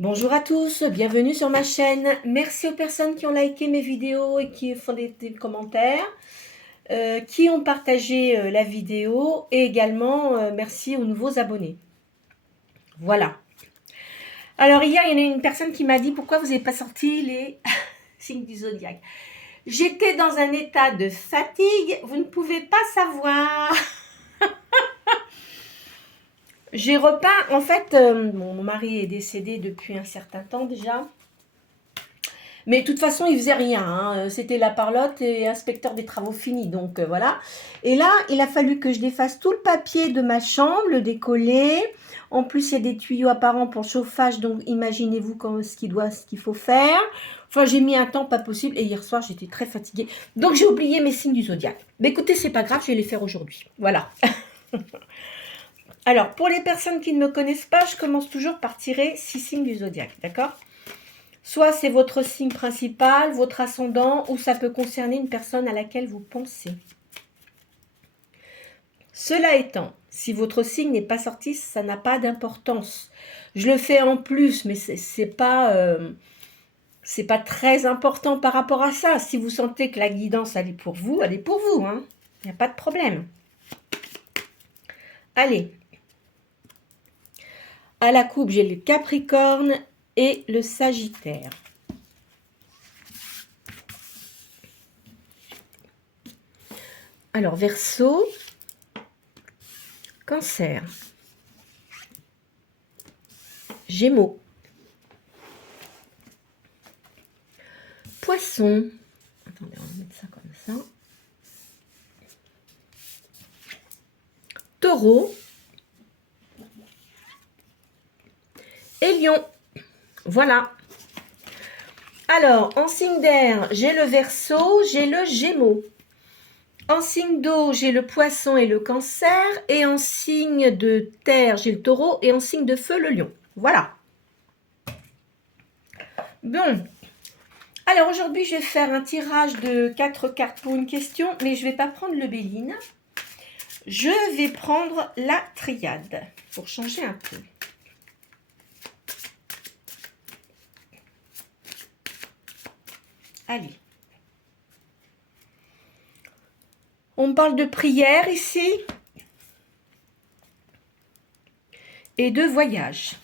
Bonjour à tous, bienvenue sur ma chaîne. Merci aux personnes qui ont liké mes vidéos et qui font des commentaires, qui ont partagé la vidéo et également merci aux nouveaux abonnés. Voilà. Alors hier, il y en a une personne qui m'a dit pourquoi vous n'avez pas sorti les signes du zodiaque. J'étais dans un état de fatigue, vous ne pouvez pas savoir. J'ai repeint, en fait, mon mari est décédé depuis un certain temps déjà. Mais de toute façon, il faisait rien, hein. C'était la parlotte et inspecteur des travaux finis, donc voilà. Et là, il a fallu que je défasse tout le papier de ma chambre, le décoller. En plus, il y a des tuyaux apparents pour le chauffage, donc imaginez-vous ce qu'il faut faire. Enfin, j'ai mis un temps pas possible et hier soir, j'étais très fatiguée. Donc, j'ai oublié mes signes du zodiaque. Mais écoutez, c'est pas grave, je vais les faire aujourd'hui. Voilà. Alors, pour les personnes qui ne me connaissent pas, je commence toujours par tirer 6 signes du zodiaque, d'accord ? Soit c'est votre signe principal, votre ascendant, ou ça peut concerner une personne à laquelle vous pensez. Cela étant, si votre signe n'est pas sorti, ça n'a pas d'importance. Je le fais en plus, mais c'est pas très important par rapport à ça. Si vous sentez que la guidance, elle est pour vous, elle est pour vous, hein. Il n'y a pas de problème. Allez. À la coupe, j'ai le Capricorne et le Sagittaire. Alors, Verseau, Cancer, Gémeaux, Poisson, attendez, on va mettre ça comme ça, Taureau et Lion. Voilà. Alors, en signe d'air, j'ai le Verseau, j'ai le Gémeaux. En signe d'eau, j'ai le Poisson et le Cancer. Et en signe de terre, j'ai le Taureau. Et en signe de feu, le Lion. Voilà. Bon. Alors, aujourd'hui, je vais faire un tirage de 4 cartes pour une question. Mais je ne vais pas prendre le Béline. Je vais prendre la triade pour changer un peu. Allez. On parle de prière ici et de voyage.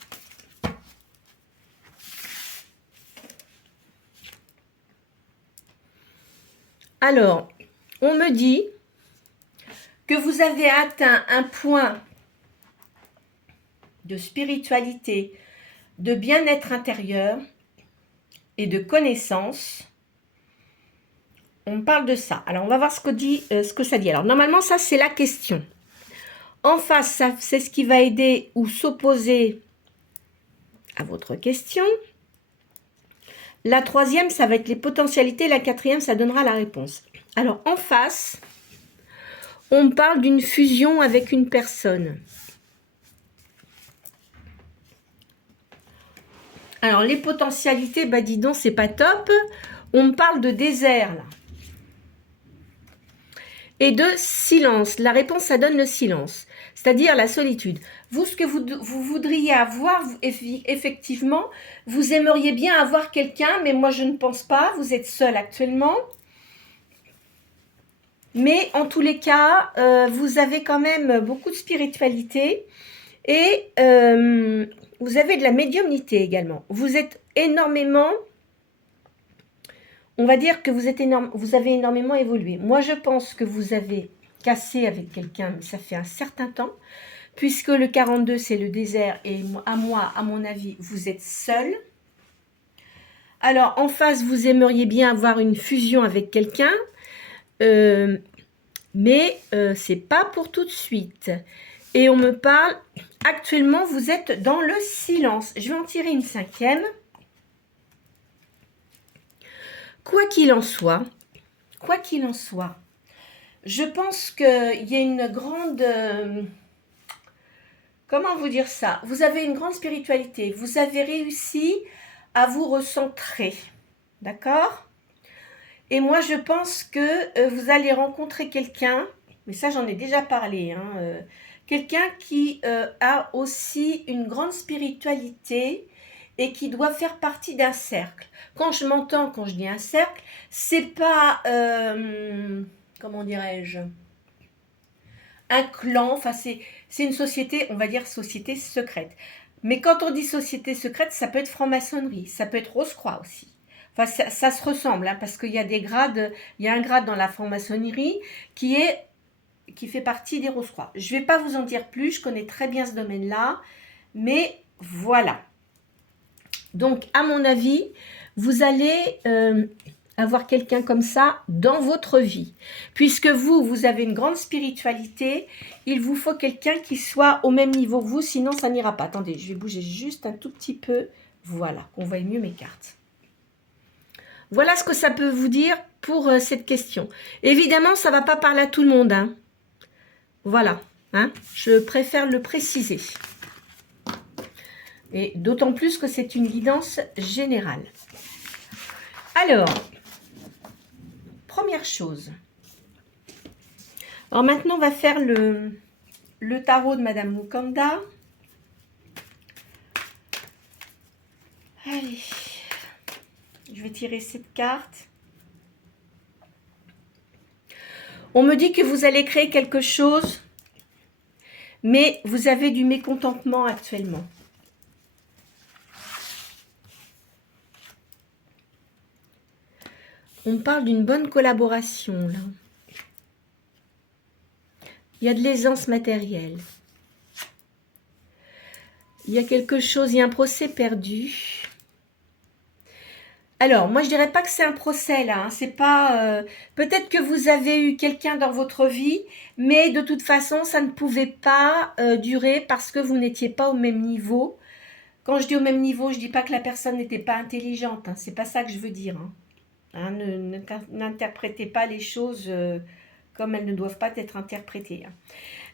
Alors, on me dit que vous avez atteint un point de spiritualité, de bien-être intérieur et de connaissance. On parle de ça. Alors, on va voir ce que ça dit. Alors, normalement, ça, c'est la question. En face, c'est ce qui va aider ou s'opposer à votre question. La troisième, ça va être les potentialités. La quatrième, ça donnera la réponse. Alors, en face, on parle d'une fusion avec une personne. Alors, les potentialités, bah dis donc, c'est pas top. On me parle de désert, là. Et de silence. La réponse, ça donne le silence, c'est-à-dire la solitude. Vous, ce que vous voudriez avoir, effectivement, vous aimeriez bien avoir quelqu'un, mais moi, je ne pense pas. Vous êtes seul actuellement. Mais en tous les cas, vous avez quand même beaucoup de spiritualité et vous avez de la médiumnité également. Vous êtes énormément... On va dire que vous avez énormément évolué. Moi, je pense que vous avez cassé avec quelqu'un, mais ça fait un certain temps, puisque le 42, c'est le désert, et à mon avis, vous êtes seul. Alors, en face, vous aimeriez bien avoir une fusion avec quelqu'un, mais c'est pas pour tout de suite. Et on me parle, actuellement, vous êtes dans le silence. Je vais en tirer une cinquième. Quoi qu'il en soit, je pense qu'il y a une grande... comment vous dire ça? Vous avez une grande spiritualité. Vous avez réussi à vous recentrer. D'accord? Et moi, je pense que vous allez rencontrer quelqu'un, mais ça, j'en ai déjà parlé, quelqu'un qui a aussi une grande spiritualité et qui doit faire partie d'un cercle. Quand je dis un cercle, c'est pas, comment dirais-je, un clan, enfin c'est une société, on va dire société secrète. Mais quand on dit société secrète, ça peut être franc-maçonnerie, ça peut être Rose-Croix aussi. Enfin, ça se ressemble, hein, parce qu'il y a des grades, il y a un grade dans la franc-maçonnerie qui fait partie des Rose-Croix. Je ne vais pas vous en dire plus, je connais très bien ce domaine-là, mais voilà. Donc, à mon avis, vous allez avoir quelqu'un comme ça dans votre vie. Puisque vous avez une grande spiritualité, il vous faut quelqu'un qui soit au même niveau que vous, sinon ça n'ira pas. Attendez, je vais bouger juste un tout petit peu. Voilà, qu'on voit mieux mes cartes. Voilà ce que ça peut vous dire pour cette question. Évidemment, ça ne va pas parler à tout le monde, hein. Voilà, hein, je préfère le préciser. Et d'autant plus que c'est une guidance générale. Alors, première chose. Alors maintenant, on va faire le tarot de Madame Mukanda. Allez, je vais tirer cette carte. On me dit que vous allez créer quelque chose, mais vous avez du mécontentement actuellement. On parle d'une bonne collaboration, là. Il y a de l'aisance matérielle. Il y a quelque chose, il y a un procès perdu. Alors, moi, je dirais pas que c'est un procès, là. Hein. C'est pas... peut-être que vous avez eu quelqu'un dans votre vie, mais de toute façon, ça ne pouvait pas durer parce que vous n'étiez pas au même niveau. Quand je dis au même niveau, je dis pas que la personne n'était pas intelligente. Hein. C'est pas ça que je veux dire. Hein. Hein, n'interprétez pas les choses comme elles ne doivent pas être interprétées.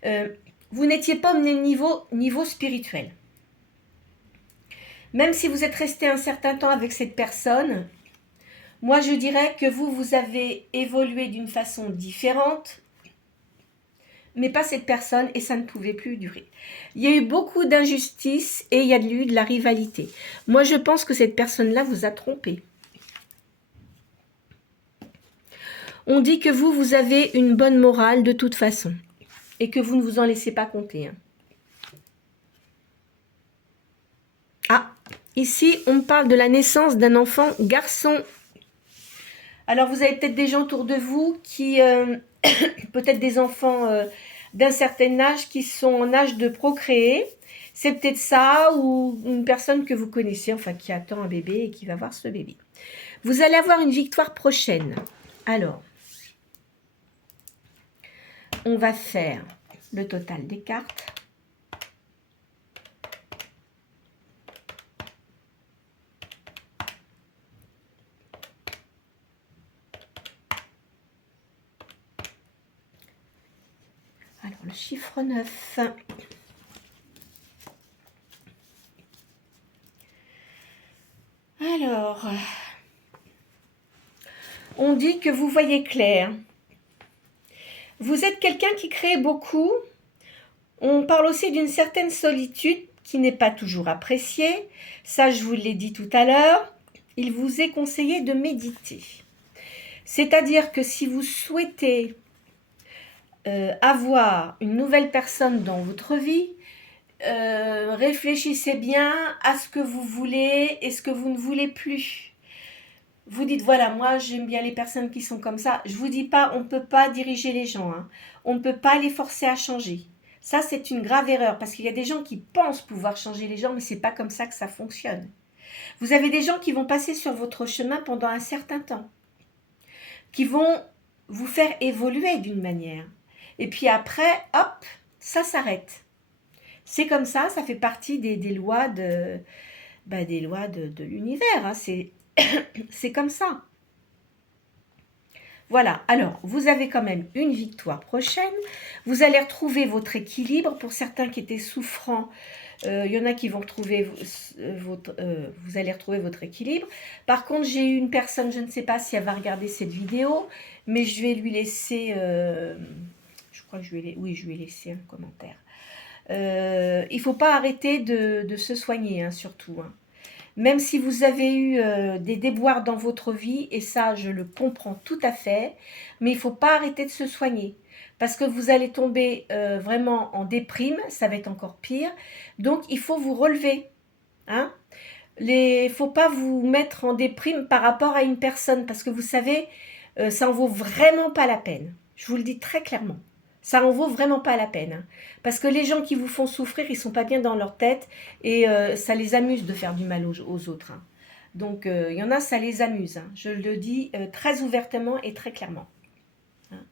Hein. Vous n'étiez pas au même niveau spirituel. Même si vous êtes resté un certain temps avec cette personne, moi je dirais que vous avez évolué d'une façon différente, mais pas cette personne et ça ne pouvait plus durer. Il y a eu beaucoup d'injustice et il y a eu de la rivalité. Moi je pense que cette personne-là vous a trompé. On dit que vous avez une bonne morale de toute façon et que vous ne vous en laissez pas compter. Hein. Ah, ici, on parle de la naissance d'un enfant garçon. Alors, vous avez peut-être des gens autour de vous qui, peut-être des enfants d'un certain âge qui sont en âge de procréer. C'est peut-être ça ou une personne que vous connaissez, enfin qui attend un bébé et qui va voir ce bébé. Vous allez avoir une victoire prochaine. Alors, on va faire le total des cartes. Alors, le chiffre 9. Alors, on dit que vous voyez clair. Vous êtes quelqu'un qui crée beaucoup. On parle aussi d'une certaine solitude qui n'est pas toujours appréciée. Ça, je vous l'ai dit tout à l'heure. Il vous est conseillé de méditer. C'est-à-dire que si vous souhaitez avoir une nouvelle personne dans votre vie, réfléchissez bien à ce que vous voulez et ce que vous ne voulez plus. Vous dites, voilà, moi j'aime bien les personnes qui sont comme ça. Je ne vous dis pas, on ne peut pas diriger les gens. Hein. On ne peut pas les forcer à changer. Ça, c'est une grave erreur parce qu'il y a des gens qui pensent pouvoir changer les gens, mais ce n'est pas comme ça que ça fonctionne. Vous avez des gens qui vont passer sur votre chemin pendant un certain temps, qui vont vous faire évoluer d'une manière. Et puis après, hop, ça s'arrête. C'est comme ça fait partie des lois de l'univers. Hein. C'est comme ça. Voilà, alors, vous avez quand même une victoire prochaine. Vous allez retrouver votre équilibre. Pour certains qui étaient souffrants, il y en a qui vont retrouver vous allez retrouver votre équilibre. Par contre, j'ai eu une personne, je ne sais pas si elle va regarder cette vidéo, mais je vais lui laisser, je crois que je lui ai laissé un commentaire. Il ne faut pas arrêter de se soigner, hein, surtout. Hein. même si vous avez eu des déboires dans votre vie, et ça, je le comprends tout à fait, mais il ne faut pas arrêter de se soigner, parce que vous allez tomber vraiment en déprime, ça va être encore pire, donc il faut vous relever, hein. Faut pas vous mettre en déprime par rapport à une personne, parce que vous savez, ça en vaut vraiment pas la peine. Je vous le dis très clairement. Ça en vaut vraiment pas la peine, hein. Parce que les gens qui vous font souffrir, ils sont pas bien dans leur tête et ça les amuse de faire du mal aux autres, hein. Donc, il y en a, ça les amuse, hein. Je le dis très ouvertement et très clairement, hein.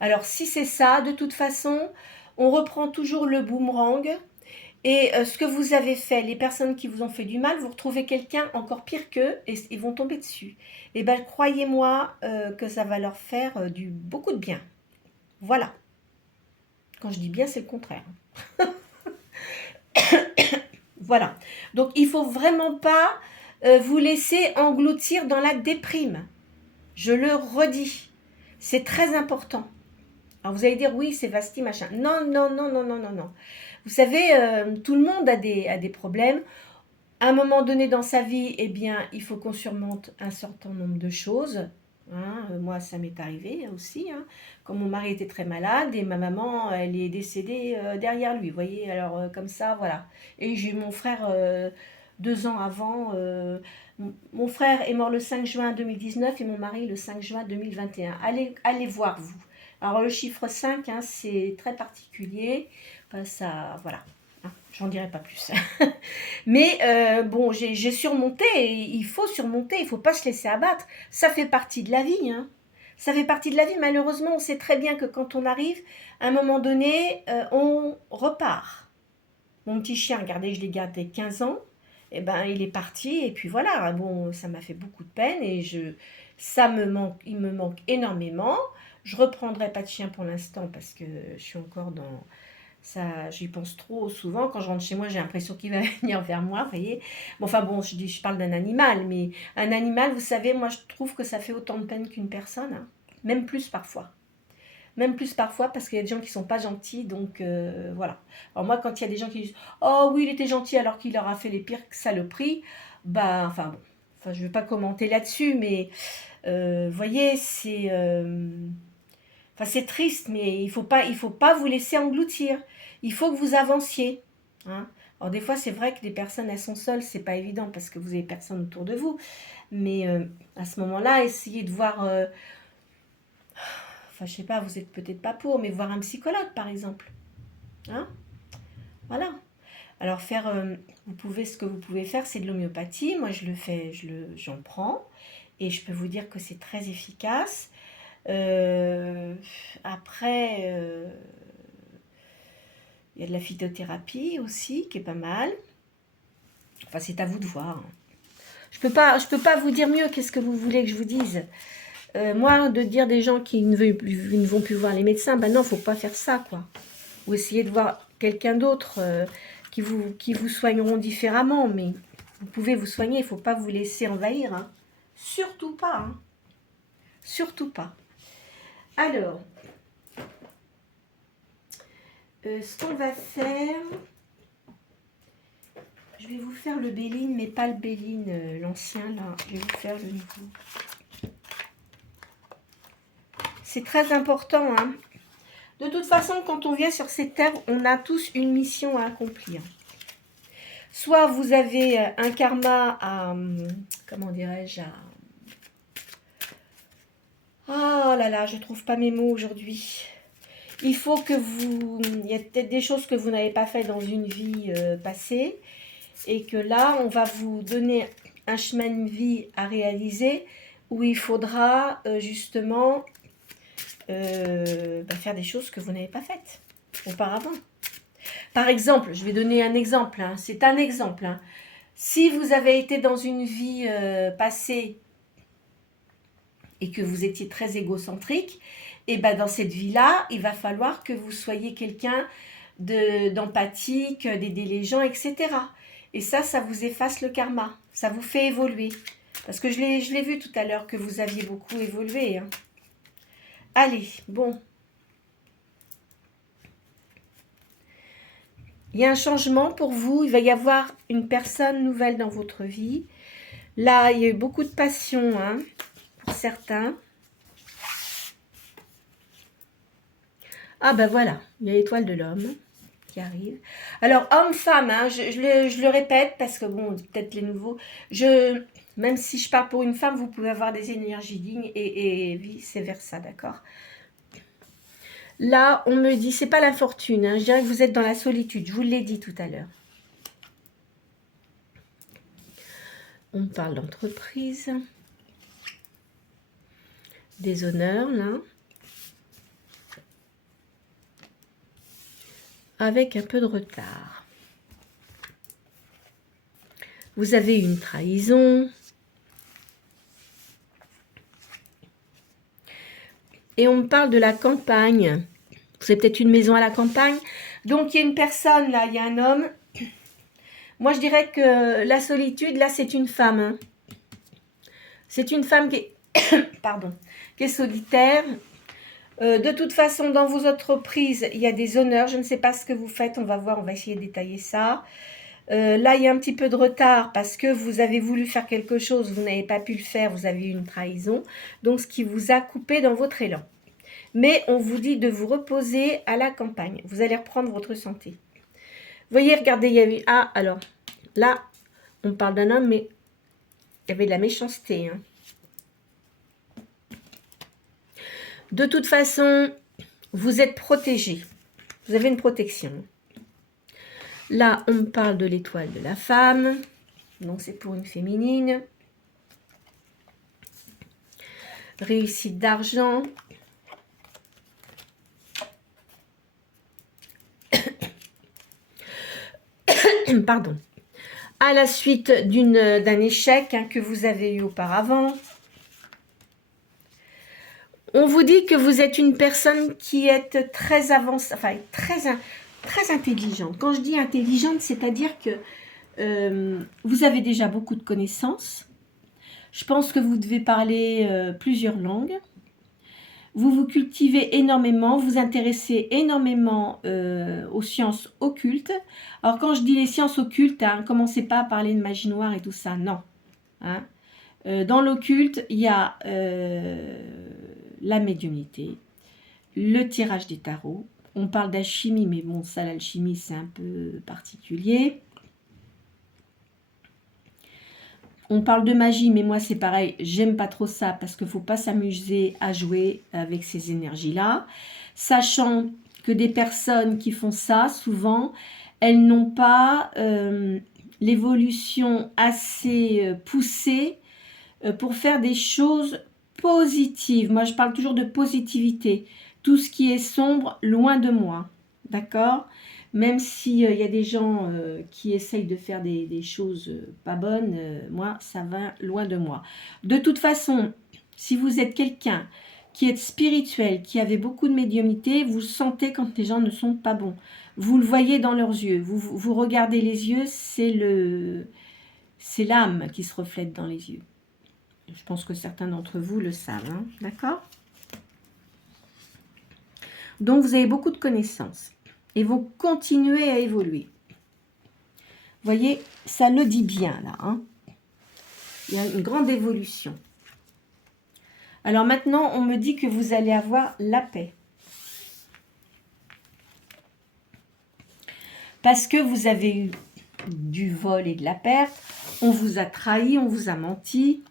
Alors, si c'est ça, de toute façon, on reprend toujours le boomerang. Et ce que vous avez fait, les personnes qui vous ont fait du mal, vous retrouvez quelqu'un encore pire qu'eux et ils vont tomber dessus. Et bien, croyez-moi que ça va leur faire beaucoup de bien. Voilà. Quand je dis bien, c'est le contraire. Voilà. Donc, il ne faut vraiment pas vous laisser engloutir dans la déprime. Je le redis. C'est très important. Alors, vous allez dire, oui, c'est Vasti, machin. Non, non, non, non, non, non, non. Vous savez, tout le monde a des problèmes. À un moment donné dans sa vie, eh bien, il faut qu'on surmonte un certain nombre de choses, hein. Moi, ça m'est arrivé aussi, hein. Quand mon mari était très malade et ma maman, elle est décédée derrière lui, vous voyez, alors comme ça, voilà. Et j'ai eu mon frère 2 ans avant. Mon frère est mort le 5 juin 2019 et mon mari le 5 juin 2021. Allez voir, vous. Alors, le chiffre 5, hein, c'est très particulier. Enfin, ça, voilà. Hein, j'en dirai pas plus. Mais bon, j'ai surmonté, et il faut surmonter, il ne faut pas se laisser abattre. Ça fait partie de la vie, hein. Ça fait partie de la vie. Malheureusement, on sait très bien que quand on arrive, à un moment donné, on repart. Mon petit chien, regardez, je l'ai gardé 15 ans, et ben, il est parti, et puis voilà. Bon, ça m'a fait beaucoup de peine, et il me manque énormément. Je ne reprendrai pas de chien pour l'instant, parce que je suis encore dans... Ça, j'y pense trop souvent. Quand je rentre chez moi, j'ai l'impression qu'il va venir vers moi, vous voyez. Bon, enfin bon, je parle d'un animal, mais un animal, vous savez, moi je trouve que ça fait autant de peine qu'une personne, hein. Même plus parfois. Même plus parfois, parce qu'il y a des gens qui sont pas gentils, donc voilà. Alors moi, quand il y a des gens qui disent « Oh oui, il était gentil alors qu'il leur a fait les pires saloperies », bah, enfin bon, enfin, je vais pas commenter là-dessus, mais vous voyez, enfin, c'est triste, mais il faut pas vous laisser engloutir. Il faut que vous avanciez, hein. Alors des fois, c'est vrai que les personnes, elles sont seules, c'est pas évident parce que vous avez personne autour de vous. Mais à ce moment-là, essayez de voir, enfin, je sais pas, vous êtes peut-être pas pour, mais voir un psychologue, par exemple, hein. Voilà. Alors ce que vous pouvez faire, c'est de l'homéopathie. Moi, je le fais, j'en prends, et je peux vous dire que c'est très efficace. Euh, Après, il y a de la phytothérapie aussi qui est pas mal. Enfin, c'est à vous de voir, hein. Je peux pas vous dire mieux. Qu'est-ce que vous voulez que je vous dise? Moi, de dire des gens qui ne vont plus voir les médecins, ben non, faut pas faire ça, quoi. Ou essayer de voir quelqu'un d'autre qui vous soigneront différemment. Mais vous pouvez vous soigner, il faut pas vous laisser envahir, hein. Surtout pas, hein. Surtout pas. Alors, ce qu'on va faire, je vais vous faire le Béline, mais pas le Béline, l'ancien, là. Je vais vous faire le nouveau. C'est très important, hein. De toute façon, quand on vient sur cette terre, on a tous une mission à accomplir. Soit vous avez un karma à... Comment dirais-je Oh là là, je trouve pas mes mots aujourd'hui. Il faut que vous... Il y a peut-être des choses que vous n'avez pas fait dans une vie passée. Et que là, on va vous donner un chemin de vie à réaliser où il faudra justement faire des choses que vous n'avez pas faites auparavant. Par exemple, je vais donner un exemple, hein, c'est un exemple, hein. Si vous avez été dans une vie passée et que vous étiez très égocentrique, et ben dans cette vie-là, il va falloir que vous soyez quelqu'un d'empathique, d'aider les gens, etc. Et ça vous efface le karma, ça vous fait évoluer. Parce que je l'ai vu tout à l'heure que vous aviez beaucoup évolué, hein. Allez, bon. Il y a un changement pour vous. Il va y avoir une personne nouvelle dans votre vie. Là, il y a eu beaucoup de passion, hein, pour certains. Ah ben voilà, il y a l'étoile de l'homme qui arrive. Alors, homme-femme, hein, je le répète parce que bon, peut-être les nouveaux. Même si je parle pour une femme, vous pouvez avoir des énergies dignes et vice-versa, d'accord? Là, on me dit, c'est pas la fortune, hein, je dirais que vous êtes dans la solitude, je vous l'ai dit tout à l'heure. On parle d'entreprise, des honneurs, là. Avec un peu de retard. Vous avez une trahison. Et on me parle de la campagne. Vous avez peut-être une maison à la campagne. Donc, il y a une personne, là, il y a un homme. Moi, je dirais que la solitude, là, c'est une femme. Hein. C'est une femme qui est, pardon, qui est solitaire. De toute façon, dans vos entreprises, il y a des honneurs. Je ne sais pas ce que vous faites. On va voir, on va essayer de détailler ça. Là, il y a un petit peu de retard parce que vous avez voulu faire quelque chose, vous n'avez pas pu le faire, vous avez eu une trahison. Donc, ce qui vous a coupé dans votre élan. Mais on vous dit de vous reposer à la campagne. Vous allez reprendre votre santé. Vous voyez, regardez, il y a eu... Ah, alors, là, on parle d'un homme, mais il y avait de la méchanceté. Hein. De toute façon, vous êtes protégé. Vous avez une protection. Là, on me parle de l'étoile de la femme. Donc, c'est pour une féminine. Réussite d'argent. Pardon. À la suite d'un échec hein, que vous avez eu auparavant. On vous dit que vous êtes une personne qui est très avancée, enfin très intelligente. Quand je dis intelligente, c'est-à-dire que vous avez déjà beaucoup de connaissances. Je pense que vous devez parler plusieurs langues. Vous vous cultivez énormément, vous intéressez énormément aux sciences occultes. Alors quand je dis les sciences occultes, hein, commencez pas à parler de magie noire et tout ça, non. Hein. Dans l'occulte, il y a la médiumnité, le tirage des tarots. On parle d'alchimie, mais bon, ça, l'alchimie, c'est un peu particulier. On parle de magie, mais moi, c'est pareil, j'aime pas trop ça, parce qu'il ne faut pas s'amuser à jouer avec ces énergies-là. Sachant que des personnes qui font ça, souvent, elles n'ont pas l'évolution assez poussée pour faire des choses positives. Moi, je parle toujours de positivité. Tout ce qui est sombre, loin de moi. D'accord? Même s'il y a des gens qui essayent de faire des choses pas bonnes, moi, ça va loin de moi. De toute façon, si vous êtes quelqu'un qui est spirituel, qui avait beaucoup de médiumnité, vous sentez quand les gens ne sont pas bons. Vous le voyez dans leurs yeux. Vous regardez les yeux, c'est l'âme qui se reflète dans les yeux. Je pense que certains d'entre vous le savent, hein, d'accord? Donc, vous avez beaucoup de connaissances et vous continuez à évoluer. Vous voyez, ça le dit bien, là. Hein. Il y a une grande évolution. Alors maintenant, on me dit que vous allez avoir la paix. Parce que vous avez eu du vol et de la perte, on vous a trahi, on vous a menti.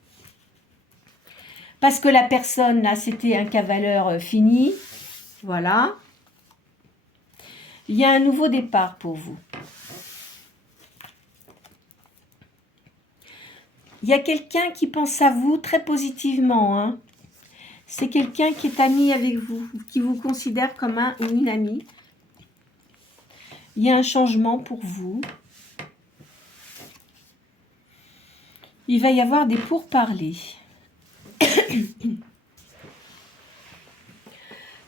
Parce que la personne, là, c'était un cavalier fini. Voilà. Il y a un nouveau départ pour vous. Il y a quelqu'un qui pense à vous très positivement. Hein. C'est quelqu'un qui est ami avec vous, qui vous considère comme un ou une amie. Il y a un changement pour vous. Il va y avoir des pourparlers.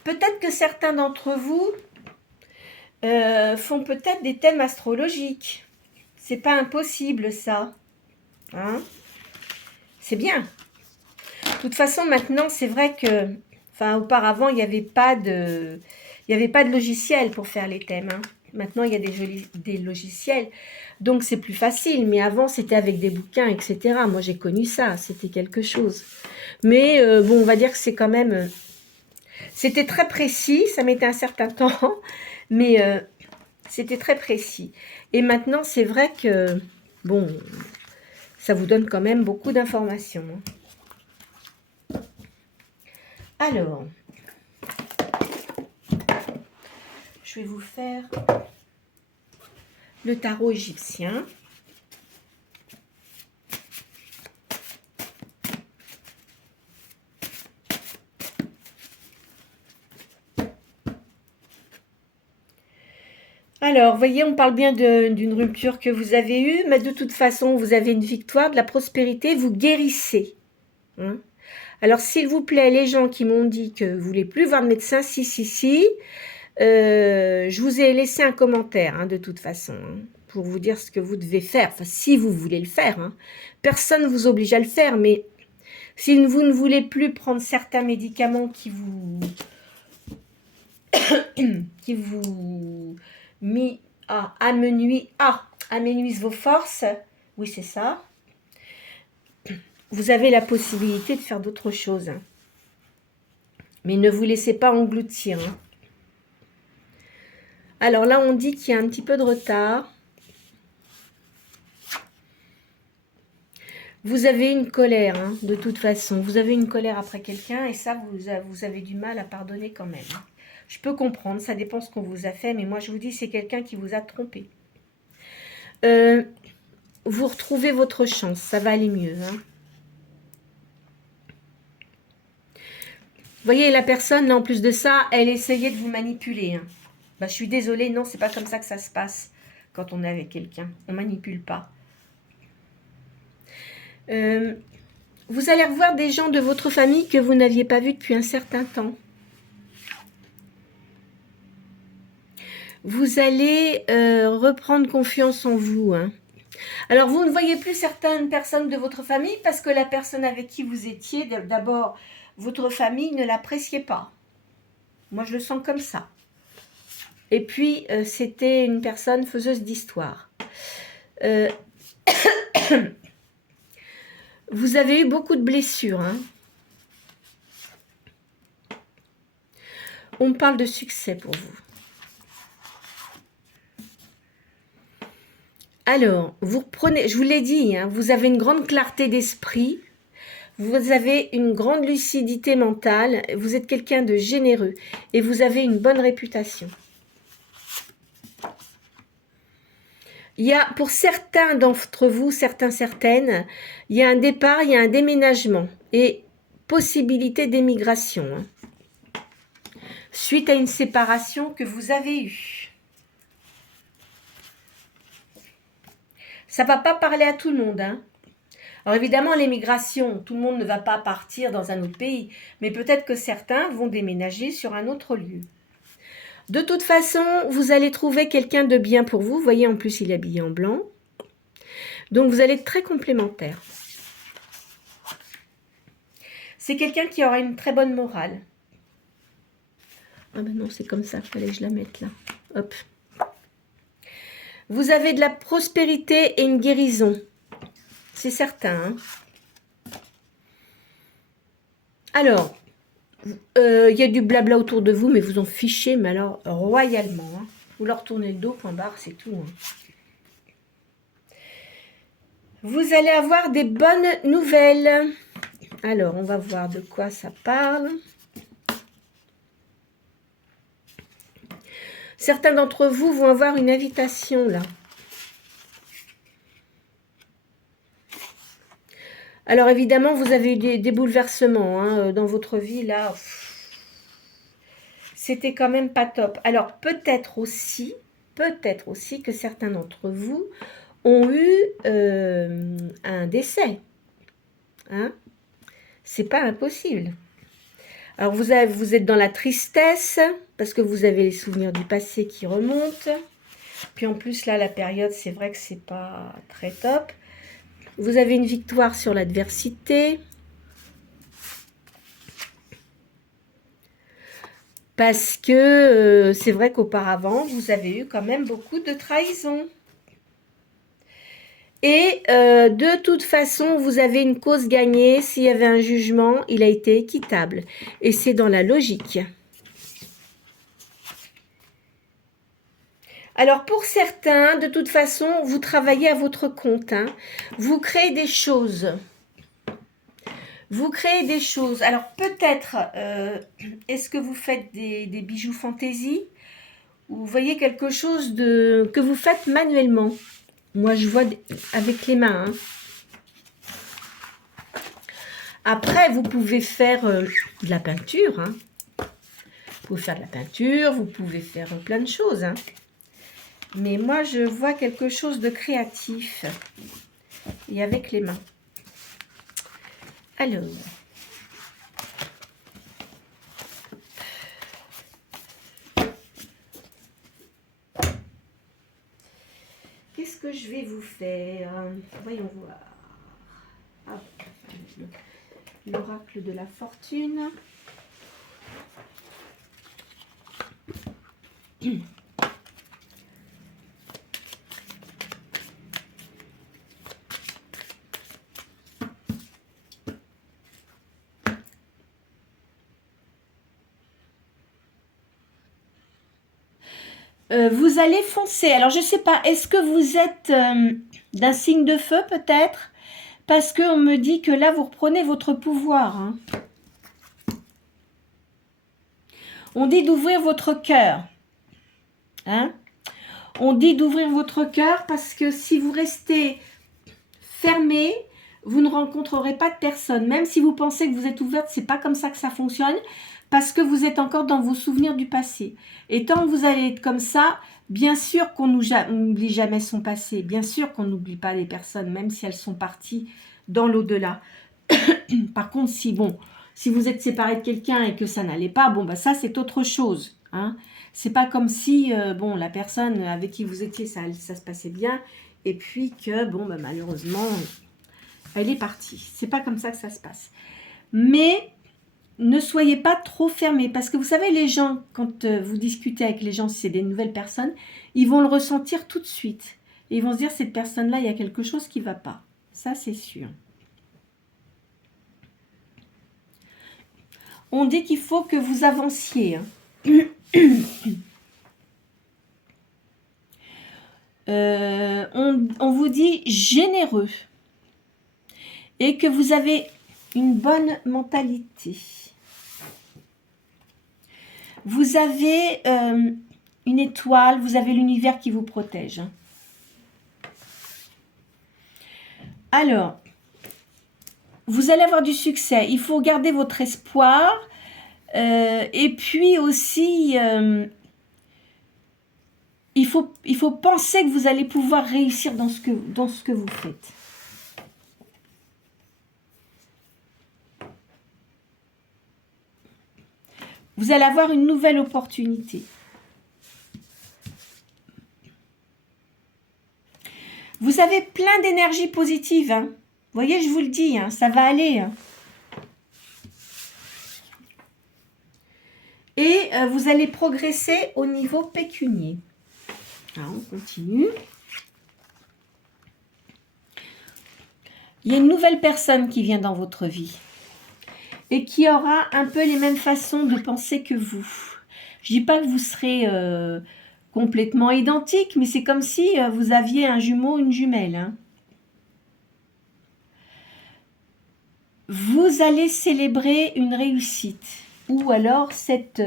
Peut-être que certains d'entre vous font peut-être des thèmes astrologiques. C'est pas impossible, ça. Hein? C'est bien. De toute façon, maintenant, c'est vrai que... Enfin, auparavant, il n'y avait pas de logiciel pour faire les thèmes. Hein. Maintenant, il y a des logiciels, donc c'est plus facile. Mais avant, c'était avec des bouquins, etc. Moi, j'ai connu ça, c'était quelque chose. Mais bon, on va dire que c'est quand même... c'était très précis, ça mettait un certain temps, mais c'était très précis. Et maintenant, c'est vrai que, bon, ça vous donne quand même beaucoup d'informations. Alors, je vais vous faire le tarot égyptien. Alors, voyez, on parle bien d'une rupture que vous avez eue, mais de toute façon, vous avez une victoire, de la prospérité, vous guérissez. Hein. Alors, s'il vous plaît, les gens qui m'ont dit que vous ne voulez plus voir de médecin, si, je vous ai laissé un commentaire, hein, de toute façon, hein, pour vous dire ce que vous devez faire, enfin, si vous voulez le faire. Hein. Personne ne vous oblige à le faire, mais si vous ne voulez plus prendre certains médicaments qui vous amenuisent vos forces, oui c'est ça, vous avez la possibilité de faire d'autres choses. Hein. Mais ne vous laissez pas engloutir. Hein. Alors là, on dit qu'il y a un petit peu de retard. Vous avez une colère, hein, de toute façon. Vous avez une colère après quelqu'un et ça, vous avez du mal à pardonner quand même. Je peux comprendre, ça dépend ce qu'on vous a fait, mais moi je vous dis, c'est quelqu'un qui vous a trompé. Vous retrouvez votre chance, ça va aller mieux. Hein. Vous voyez, la personne, là, en plus de ça, elle essayait de vous manipuler. Hein. Bah, je suis désolée, non, c'est pas comme ça que ça se passe quand on est avec quelqu'un. On manipule pas. Vous allez revoir des gens de votre famille que vous n'aviez pas vus depuis un certain temps. Vous allez reprendre confiance en vous. Hein. Alors, vous ne voyez plus certaines personnes de votre famille parce que la personne avec qui vous étiez, d'abord, votre famille ne l'appréciait pas. Moi, je le sens comme ça. Et puis, c'était une personne faiseuse d'histoire. Vous avez eu beaucoup de blessures. Hein. On parle de succès pour vous. Alors, vous reprenez, je vous l'ai dit, hein, vous avez une grande clarté d'esprit, vous avez une grande lucidité mentale, vous êtes quelqu'un de généreux et vous avez une bonne réputation. Il y a, pour certains d'entre vous, certaines, il y a un départ, il y a un déménagement et possibilité d'émigration. Hein, suite à une séparation que vous avez eue. Ça ne va pas parler à tout le monde. Hein. Alors évidemment, l'émigration, tout le monde ne va pas partir dans un autre pays, mais peut-être que certains vont déménager sur un autre lieu. De toute façon, vous allez trouver quelqu'un de bien pour vous. Vous voyez, en plus, il est habillé en blanc. Donc, vous allez être très complémentaires. C'est quelqu'un qui aura une très bonne morale. Ah ben non, c'est comme ça, il fallait que je la mette là. Hop. Vous avez de la prospérité et une guérison. C'est certain. Hein. Alors, il y a du blabla autour de vous, mais vous en fichez, mais alors royalement. Hein. Vous leur tournez le dos, point barre, c'est tout. Hein. Vous allez avoir des bonnes nouvelles. Alors, on va voir de quoi ça parle. Certains d'entre vous vont avoir une invitation, là. Alors, évidemment, vous avez eu des bouleversements hein, dans votre vie, là. C'était quand même pas top. Alors, peut-être aussi que certains d'entre vous ont eu un décès. Hein? C'est pas impossible. Alors, vous êtes dans la tristesse, parce que vous avez les souvenirs du passé qui remontent. Puis en plus, là, la période, c'est vrai que c'est pas très top. Vous avez une victoire sur l'adversité. Parce que c'est vrai qu'auparavant, vous avez eu quand même beaucoup de trahison. Et de toute façon, vous avez une cause gagnée. S'il y avait un jugement, il a été équitable. Et c'est dans la logique. Alors pour certains, de toute façon, vous travaillez à votre compte. Hein. Vous créez des choses. Vous créez des choses. Alors peut-être, est-ce que vous faites des bijoux fantaisie? Ou vous voyez quelque chose que vous faites manuellement? Moi, je vois avec les mains. Hein. Après, vous pouvez faire de la peinture. Hein. Vous pouvez faire de la peinture, vous pouvez faire plein de choses. Hein. Mais moi, je vois quelque chose de créatif. Et avec les mains. Alors. Qu'est-ce que je vais vous faire? Voyons voir. Ah, l'oracle de la fortune. Vous allez foncer. Alors, je ne sais pas, est-ce que vous êtes d'un signe de feu peut-être? Parce qu'on me dit que là, vous reprenez votre pouvoir. Hein. On dit d'ouvrir votre cœur. Hein? On dit d'ouvrir votre cœur parce que si vous restez fermé, vous ne rencontrerez pas de personne. Même si vous pensez que vous êtes ouverte, c'est pas comme ça que ça fonctionne. Parce que vous êtes encore dans vos souvenirs du passé. Et tant que vous allez être comme ça, bien sûr qu'on n'oublie jamais son passé. Bien sûr qu'on n'oublie pas les personnes, même si elles sont parties dans l'au-delà. Par contre, si vous êtes séparé de quelqu'un et que ça n'allait pas, bon, bah ça, c'est autre chose. Hein. C'est pas comme si, la personne avec qui vous étiez, ça se passait bien, et puis que, bah, malheureusement, elle est partie. C'est pas comme ça que ça se passe. Mais ne soyez pas trop fermés, parce que vous savez, les gens, quand vous discutez avec les gens, si c'est des nouvelles personnes, ils vont le ressentir tout de suite. Et ils vont se dire, cette personne-là, il y a quelque chose qui ne va pas. Ça, c'est sûr. On dit qu'il faut que vous avanciez. On vous dit généreux. Et que vous avez une bonne mentalité. Vous avez une étoile, vous avez l'univers qui vous protège. Alors, vous allez avoir du succès. Il faut garder votre espoir. Et puis aussi, il faut penser que vous allez pouvoir réussir dans ce que vous faites. Vous allez avoir une nouvelle opportunité. Vous avez plein d'énergie positive. Hein. Vous voyez, je vous le dis, hein, ça va aller. Hein. Et vous allez progresser au niveau pécunier. Alors, on continue. Il y a une nouvelle personne qui vient dans votre vie. Et qui aura un peu les mêmes façons de penser que vous. Je ne dis pas que vous serez complètement identiques, mais c'est comme si vous aviez un jumeau, une jumelle. Hein. Vous allez célébrer une réussite, ou alors cette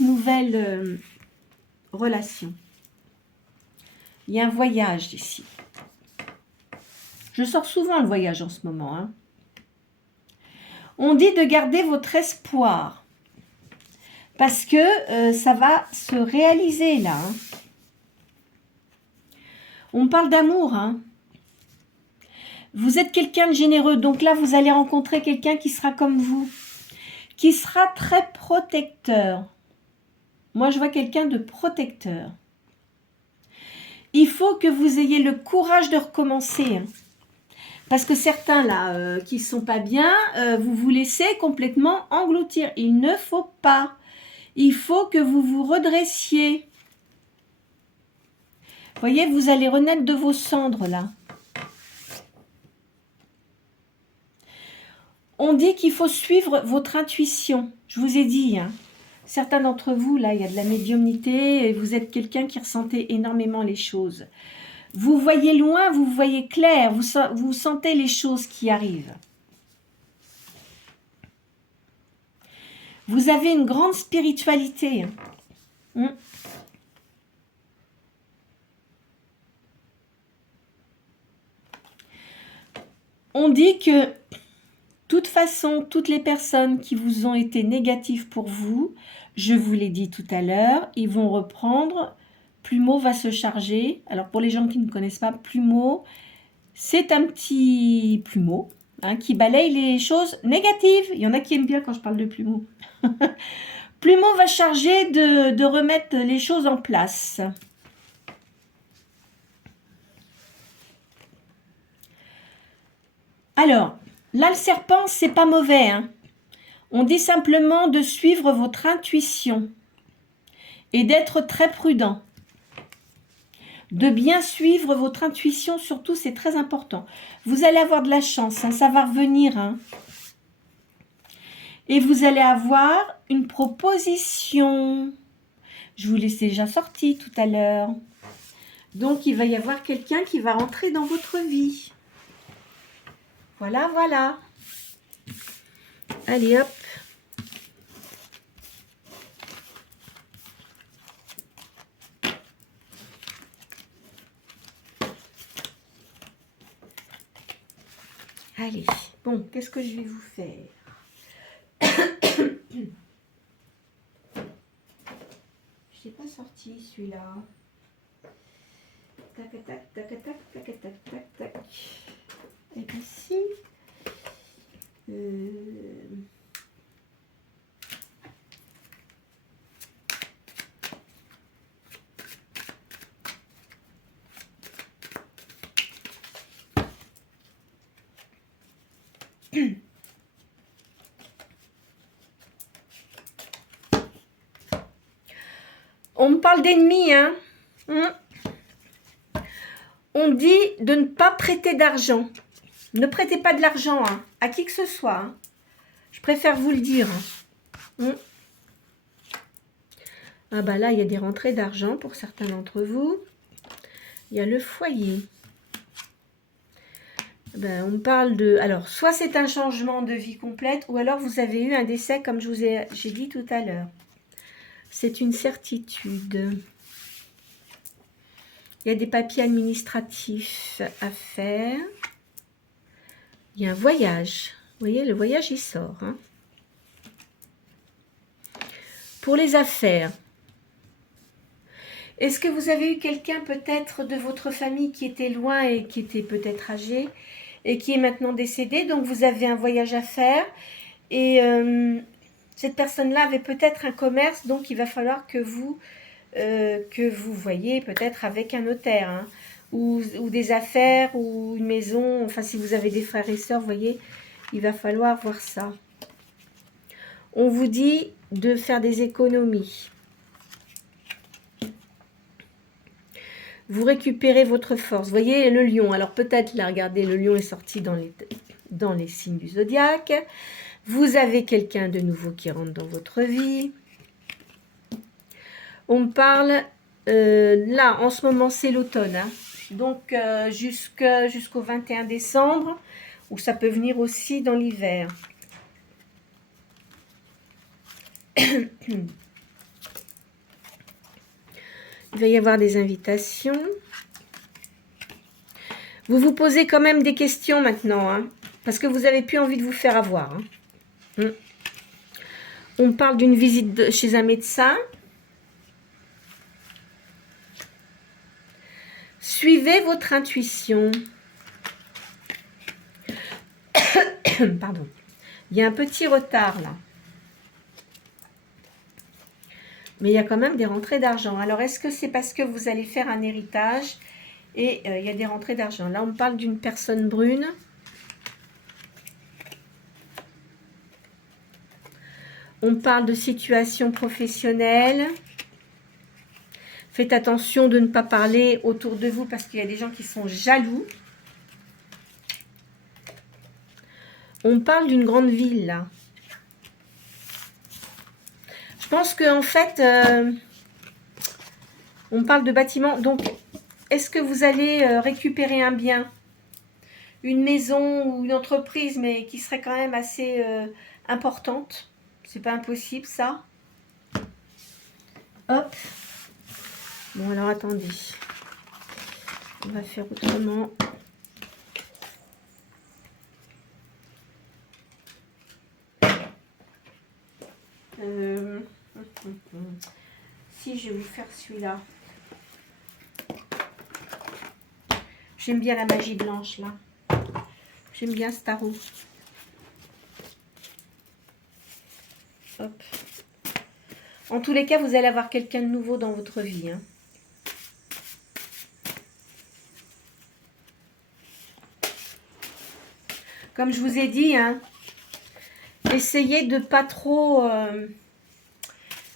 nouvelle relation. Il y a un voyage ici. Je sors souvent le voyage en ce moment, hein. On dit de garder votre espoir. Parce que ça va se réaliser là. Hein. On parle d'amour. Hein. Vous êtes quelqu'un de généreux. Donc là, vous allez rencontrer quelqu'un qui sera comme vous. Qui sera très protecteur. Moi, je vois quelqu'un de protecteur. Il faut que vous ayez le courage de recommencer. Hein. Parce que certains, là, qui ne sont pas bien, vous vous laissez complètement engloutir. Il ne faut pas. Il faut que vous vous redressiez. Voyez, vous allez renaître de vos cendres, là. On dit qu'il faut suivre votre intuition. Je vous ai dit, hein. Certains d'entre vous, là, il y a de la médiumnité et vous êtes quelqu'un qui ressentez énormément les choses. Vous voyez loin, vous voyez clair, vous sentez les choses qui arrivent. Vous avez une grande spiritualité. On dit que, de toute façon, toutes les personnes qui vous ont été négatives pour vous, je vous l'ai dit tout à l'heure, ils vont reprendre. Plumeau va se charger. Alors, pour les gens qui ne connaissent pas, Plumeau, c'est un petit plumeau qui balaye les choses négatives. Il y en a qui aiment bien quand je parle de Plumeau. Plumeau va charger de remettre les choses en place. Alors, là, le serpent, c'est pas mauvais. On dit simplement de suivre votre intuition et d'être très prudent. De bien suivre votre intuition, surtout, c'est très important. Vous allez avoir de la chance, ça va revenir. Et vous allez avoir une proposition. Je vous l'ai déjà sorti tout à l'heure. Donc, il va y avoir quelqu'un qui va rentrer dans votre vie. Voilà, voilà. Allez, hop. Allez, bon, qu'est-ce que je vais vous faire? Je n'ai pas sorti celui-là. Tac, tac, tac, tac, tac, tac, tac, tac. Et puis ici. On me parle d'ennemis, hein. On dit de ne pas prêter d'argent. Ne prêtez pas de l'argent à qui que ce soit. Je préfère vous le dire. Ah bah là, il y a des rentrées d'argent pour certains d'entre vous. Il y a le foyer. Ben, on me parle de... Alors, soit c'est un changement de vie complète, ou alors vous avez eu un décès, comme j'ai dit tout à l'heure. C'est une certitude. Il y a des papiers administratifs à faire. Il y a un voyage. Vous voyez, le voyage, il sort. Pour les affaires. Est-ce que vous avez eu quelqu'un peut-être de votre famille qui était loin et qui était peut-être âgé et qui est maintenant décédé? Donc, vous avez un voyage à faire. Et cette personne-là avait peut-être un commerce. Donc, il va falloir que vous voyez peut-être avec un notaire. Ou des affaires, ou une maison. Enfin, si vous avez des frères et sœurs, vous voyez, il va falloir voir ça. On vous dit de faire des économies. Vous récupérez votre force. Vous voyez le lion. Alors peut-être, là, regardez, le lion est sorti dans les signes du zodiaque. Vous avez quelqu'un de nouveau qui rentre dans votre vie. On me parle, là, en ce moment, c'est l'automne. Donc, jusqu'au 21 décembre, ou ça peut venir aussi dans l'hiver. Il va y avoir des invitations. Vous vous posez quand même des questions maintenant, parce que vous n'avez plus envie de vous faire avoir. On parle d'une visite chez un médecin. Suivez votre intuition. Pardon. Il y a un petit retard là. Mais il y a quand même des rentrées d'argent. Alors, est-ce que c'est parce que vous allez faire un héritage et il y a des rentrées d'argent? Là, on parle d'une personne brune. On parle de situation professionnelle. Faites attention de ne pas parler autour de vous parce qu'il y a des gens qui sont jaloux. On parle d'une grande ville, là. Je pense qu'en fait, on parle de bâtiment. Donc, est-ce que vous allez récupérer un bien? Une maison ou une entreprise, mais qui serait quand même assez importante. C'est pas impossible, ça. Hop. Bon, alors, attendez. On va faire autrement. Si, je vais vous faire celui-là. J'aime bien la magie blanche, là. J'aime bien ce tarot. Hop. En tous les cas, vous allez avoir quelqu'un de nouveau dans votre vie. Hein. Comme je vous ai dit, hein, essayez de pas trop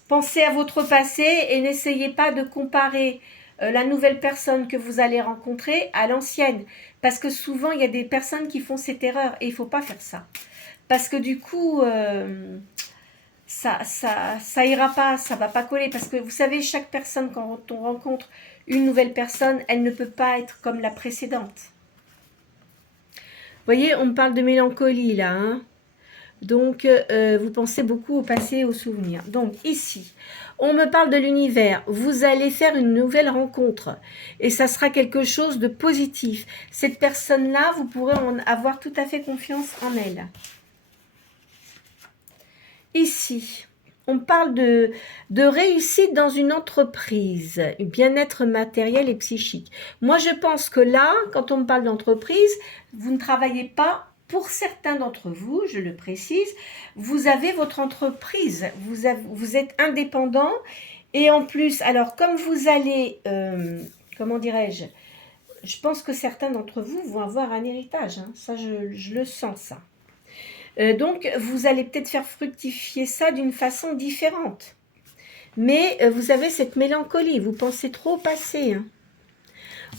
penser à votre passé et n'essayez pas de comparer la nouvelle personne que vous allez rencontrer à l'ancienne. Parce que souvent, il y a des personnes qui font cette erreur et il ne faut pas faire ça. Parce que du coup, ça ira pas, ça va pas coller. Parce que vous savez, chaque personne, quand on rencontre une nouvelle personne, elle ne peut pas être comme la précédente. Vous voyez, on me parle de mélancolie là. Hein. Donc, vous pensez beaucoup au passé et aux souvenirs. Donc, ici, on me parle de l'univers. Vous allez faire une nouvelle rencontre. Et ça sera quelque chose de positif. Cette personne-là, vous pourrez en avoir tout à fait confiance en elle. Ici, on parle de réussite dans une entreprise, bien-être matériel et psychique. Moi, je pense que là, quand on me parle d'entreprise, vous ne travaillez pas. Pour certains d'entre vous, je le précise, vous avez votre entreprise, vous êtes indépendant et en plus, alors comme vous allez, comment dirais-je, je pense que certains d'entre vous vont avoir un héritage, hein, ça je le sens ça. Donc vous allez peut-être faire fructifier ça d'une façon différente. Mais vous avez cette mélancolie, vous pensez trop au passé. Hein.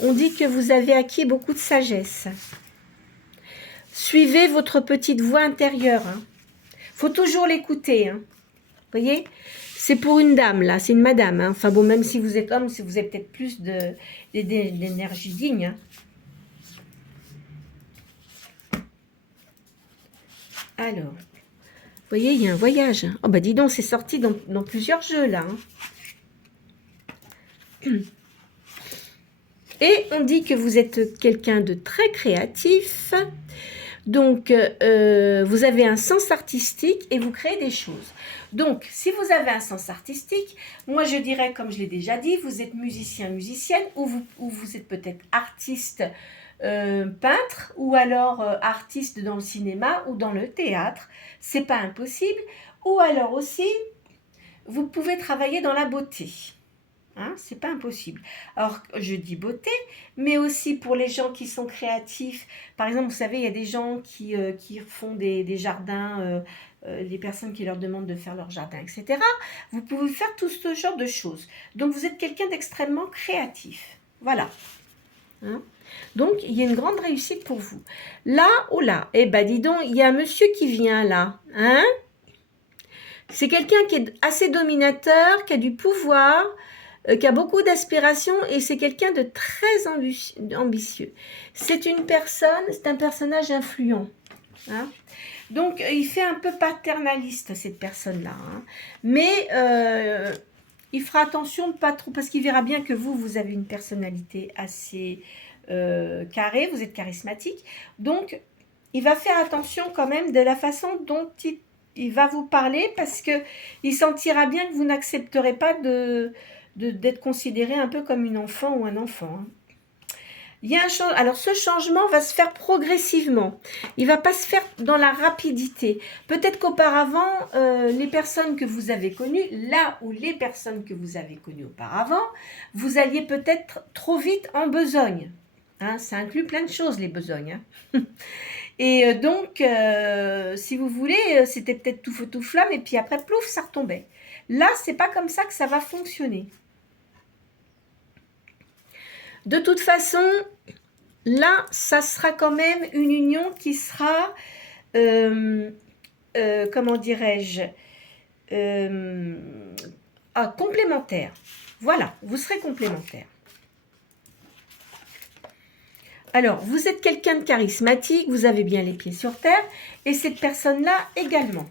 On dit que vous avez acquis beaucoup de sagesse. Suivez votre petite voix intérieure. Hein. Faut toujours l'écouter. Hein. Vous voyez? C'est pour une dame, là. C'est une madame. Hein. Enfin bon, même si vous êtes homme, si vous avez peut-être plus d'énergie digne. Hein. Alors, vous voyez, il y a un voyage. Oh bah dis donc, c'est sorti dans plusieurs jeux, là. Hein. Et on dit que vous êtes quelqu'un de très créatif. Donc, vous avez un sens artistique et vous créez des choses. Donc, si vous avez un sens artistique, moi je dirais, comme je l'ai déjà dit, vous êtes musicien, musicienne, ou vous êtes peut-être artiste, peintre, ou alors artiste dans le cinéma ou dans le théâtre. C'est pas impossible. Ou alors aussi, vous pouvez travailler dans la beauté. Hein, c'est pas impossible. Alors, je dis beauté, mais aussi pour les gens qui sont créatifs. Par exemple, vous savez, il y a des gens qui font des jardins, les personnes qui leur demandent de faire leur jardin, etc. Vous pouvez faire tout ce genre de choses. Donc, vous êtes quelqu'un d'extrêmement créatif. Voilà. Hein? Donc, il y a une grande réussite pour vous. Là, oh là, eh ben dis donc, il y a un monsieur qui vient là. Hein? C'est quelqu'un qui est assez dominateur, qui a du pouvoir, qui a beaucoup d'aspiration et c'est quelqu'un de très ambitieux. C'est une personne, c'est un personnage influent. Hein. Donc, il fait un peu paternaliste, cette personne-là. Hein. Mais il fera attention de pas trop, parce qu'il verra bien que vous avez une personnalité assez carrée, vous êtes charismatique. Donc, il va faire attention quand même de la façon dont il va vous parler, parce qu'il sentira bien que vous n'accepterez pas d'être considéré un peu comme une enfant ou un enfant. Hein. Il y a alors ce changement va se faire progressivement. Il ne va pas se faire dans la rapidité. Peut-être qu'auparavant, les personnes que vous avez connues, là où les personnes que vous avez connues auparavant, vous alliez peut-être trop vite en besogne. Hein, ça inclut plein de choses, les besognes. Hein. Et donc, si vous voulez, c'était peut-être tout feu tout flamme, et puis après, plouf, ça retombait. Là, c'est pas comme ça que ça va fonctionner. De toute façon, là, ça sera quand même une union qui sera, comment dirais-je, complémentaire. Voilà, vous serez complémentaire. Alors, vous êtes quelqu'un de charismatique, vous avez bien les pieds sur terre, et cette personne-là également.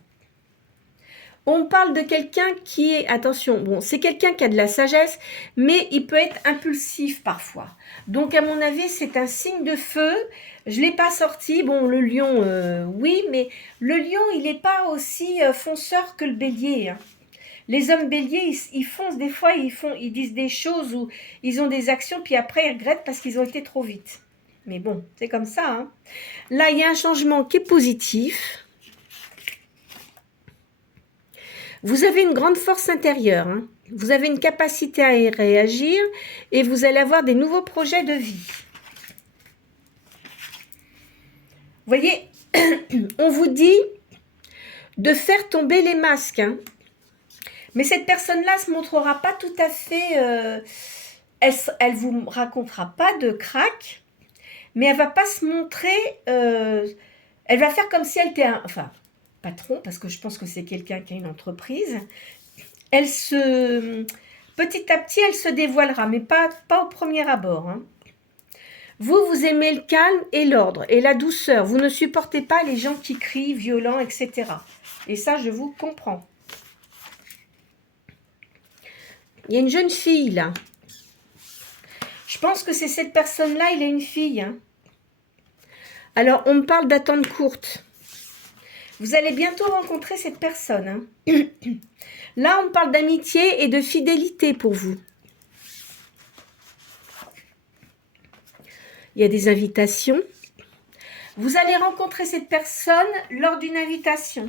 On parle de quelqu'un qui est, attention, bon, c'est quelqu'un qui a de la sagesse, mais il peut être impulsif parfois. Donc, à mon avis, c'est un signe de feu. Je ne l'ai pas sorti. Bon, le lion, oui, mais le lion, il n'est pas aussi fonceur que le bélier. Hein. Les hommes béliers, ils foncent des fois, ils disent des choses ou ils ont des actions, puis après, ils regrettent parce qu'ils ont été trop vite. Mais bon, c'est comme ça. Hein. Là, il y a un changement qui est positif. Vous avez une grande force intérieure. Hein. Vous avez une capacité à y réagir et vous allez avoir des nouveaux projets de vie. Vous voyez, on vous dit de faire tomber les masques. Hein. Mais cette personne-là ne se montrera pas tout à fait... elle ne vous racontera pas de crack. Mais elle va pas se montrer, elle va faire comme si elle était enfin, patron, parce que je pense que c'est quelqu'un qui a une entreprise. Petit à petit, elle se dévoilera, mais pas au premier abord. Hein. Vous aimez le calme et l'ordre et la douceur. Vous ne supportez pas les gens qui crient, violents, etc. Et ça, je vous comprends. Il y a une jeune fille, là. Je pense que c'est cette personne-là, il a une fille. Hein. Alors, on me parle d'attente courte. Vous allez bientôt rencontrer cette personne. Hein. Là, on me parle d'amitié et de fidélité pour vous. Il y a des invitations. Vous allez rencontrer cette personne lors d'une invitation.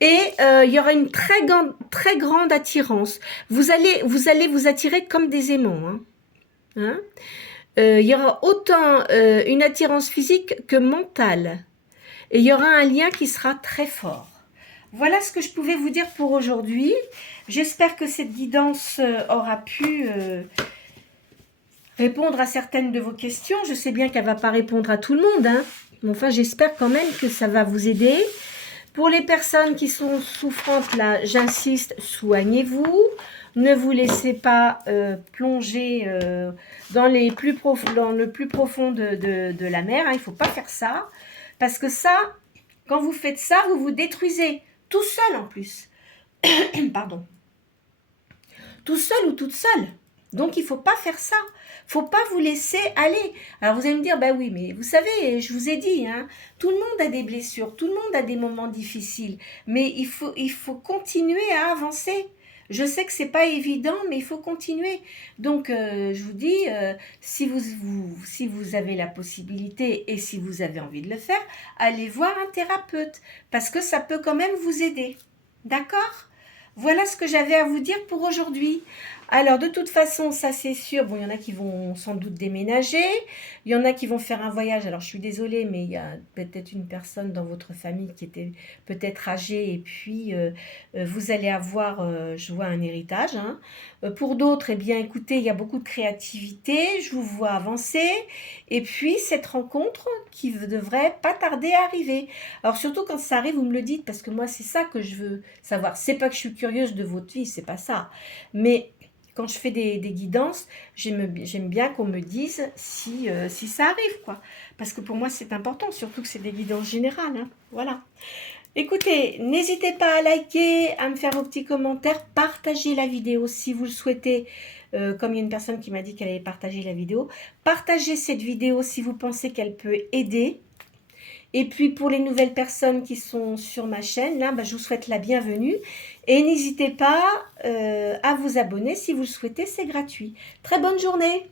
Et il y aura une très grande attirance. Vous allez vous attirer comme des aimants. Hein. Hein? Il y aura autant une attirance physique que mentale. Et il y aura un lien qui sera très fort. Voilà ce que je pouvais vous dire pour aujourd'hui. J'espère que cette guidance aura pu répondre à certaines de vos questions. Je sais bien qu'elle ne va pas répondre à tout le monde. Hein. Mais enfin, j'espère quand même que ça va vous aider. Pour les personnes qui sont souffrantes, là, j'insiste, soignez-vous. Ne vous laissez pas plonger dans le plus profond de la mer. Hein. Il ne faut pas faire ça. Parce que ça, quand vous faites ça, vous vous détruisez. Tout seul en plus. Pardon. Tout seul ou toute seule. Donc, il ne faut pas faire ça. Il ne faut pas vous laisser aller. Alors, vous allez me dire, bah oui, mais vous savez, je vous ai dit, hein, tout le monde a des blessures, tout le monde a des moments difficiles. Mais il faut continuer à avancer. Je sais que ce n'est pas évident, mais il faut continuer. Donc, je vous dis, si vous avez la possibilité et si vous avez envie de le faire, allez voir un thérapeute. Parce que ça peut quand même vous aider. D'accord ? Voilà ce que j'avais à vous dire pour aujourd'hui. Alors, de toute façon, ça c'est sûr, bon, il y en a qui vont sans doute déménager, il y en a qui vont faire un voyage, alors je suis désolée, mais il y a peut-être une personne dans votre famille qui était peut-être âgée, et puis vous allez avoir, je vois, un héritage. Hein. Pour d'autres, eh bien, écoutez, il y a beaucoup de créativité, je vous vois avancer, et puis cette rencontre qui devrait pas tarder à arriver. Alors, surtout quand ça arrive, vous me le dites, parce que moi, c'est ça que je veux savoir. C'est pas que je suis curieuse de votre vie, c'est pas ça, mais... Quand je fais des guidances, j'aime bien qu'on me dise si ça arrive, quoi. Parce que pour moi, c'est important, surtout que c'est des guidances générales. Hein. Voilà. Écoutez, n'hésitez pas à liker, à me faire vos petits commentaires, partagez la vidéo si vous le souhaitez. Comme il y a une personne qui m'a dit qu'elle allait partager la vidéo. Partagez cette vidéo si vous pensez qu'elle peut aider. Et puis, pour les nouvelles personnes qui sont sur ma chaîne, là, je vous souhaite la bienvenue. Et n'hésitez pas à vous abonner si vous le souhaitez, c'est gratuit. Très bonne journée!